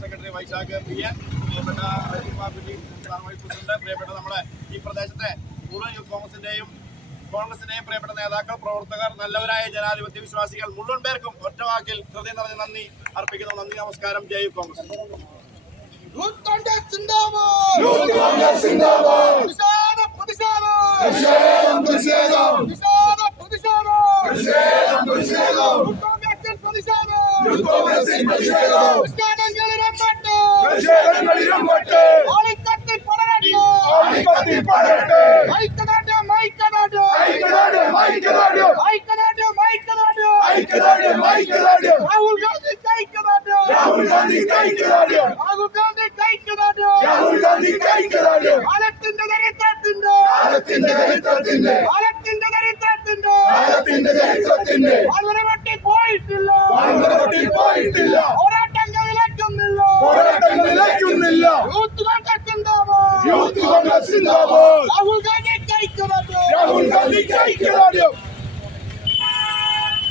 Secretary Vaishakh PN, പ്രിയപ്പെട്ട vice president, പ്രിയപ്പെട്ട നമ്മുടെ ഈ പ്രദേശത്തെ മുഴുവൻ യൂത്ത് കോൺഗ്രസിന്റെയും പ്രിയപ്പെട്ട നേതാക്കൾ, പ്രവർത്തകർ, നല്ലവരായ ജനാധിപത്യ വിശ്വാസികൾ മുഴുവൻ പേർക്കും ഒറ്റ വാക്കിൽ ഹൃദയം നിറഞ്ഞ നന്ദി അർപ്പിക്കുന്നു. നന്ദി, നമസ്കാരം. ജയ് യൂത്ത് കോൺഗ്രസ്. യൂത്ത് കോൺഗ്രസ് സിന്ദാബാദ്. യൂത്ത് കോൺഗ്രസ് സിന്ദാബാദ്. പ്രതിഷേധം പ്രതിഷേധം പ്രതിഷേധം പ്രതിഷേധം പ്രതിഷേധം പ്രതിഷേധം യൂത്ത് കോൺഗ്രസിൽ പ്രതിഷേധം. യൂത്ത് കോൺഗ്രസിൽ പ്രതിഷേധം. പ്രതിഷേധങ്ങളിരുമ്പട്ടെ ആളിക്കത്തി പടരട്ടെ ആളിക്കത്തി പടരട്ടെ. ഐക്യദാർഢ്യം ഐക്യദാർഢ്യം ഐക്യദാർഢ്യം ഐക്യദാർഢ്യം ഐക്യദാർഢ്യം ഐക്യദാർഢ്യം ഐക്യദാർഢ്യം ഐക്യദാർഢ്യം. രാഹുൽ ഗാന്ധി ഐക്യദാർഢ്യം രാഹുൽ ഗാന്ധി ഐക്യദാർഢ്യം രാഹുൽ ഗാന്ധി ഐക്യദാർഢ്യം രാഹുൽ ഗാന്ധി ഐക്യദാർഢ്യം. കാലത്തിന്റെ ചരിത്രത്തിന്റെ കാലത്തിന്റെ ചരിത്രത്തിന്റെ കാലത്തിന്റെ ചരിത്രത്തിന്റെ കാലത്തിന്റെ ചരിത്രത്തിന്റെ വളരെവട്ടി പോയിട്ടില്ല വളരെവട്ടി പോയിട്ടില്ല. പോരാട്ടങ്ങൾ നിലയ്ക്കുന്നില്ല പോരാട്ടങ്ങൾ നിലയ്ക്കുന്നില്ല. യൂത്ത് കോൺഗ്രസ് സിന്ദാബാദ് യൂത്ത് കോൺഗ്രസ് സിന്ദാബാദ്. രാഹുൽ ഗാന്ധി ഐക്യദാർഢ്യം രാഹുൽ ഗാന്ധി ഐക്യദാർഢ്യം.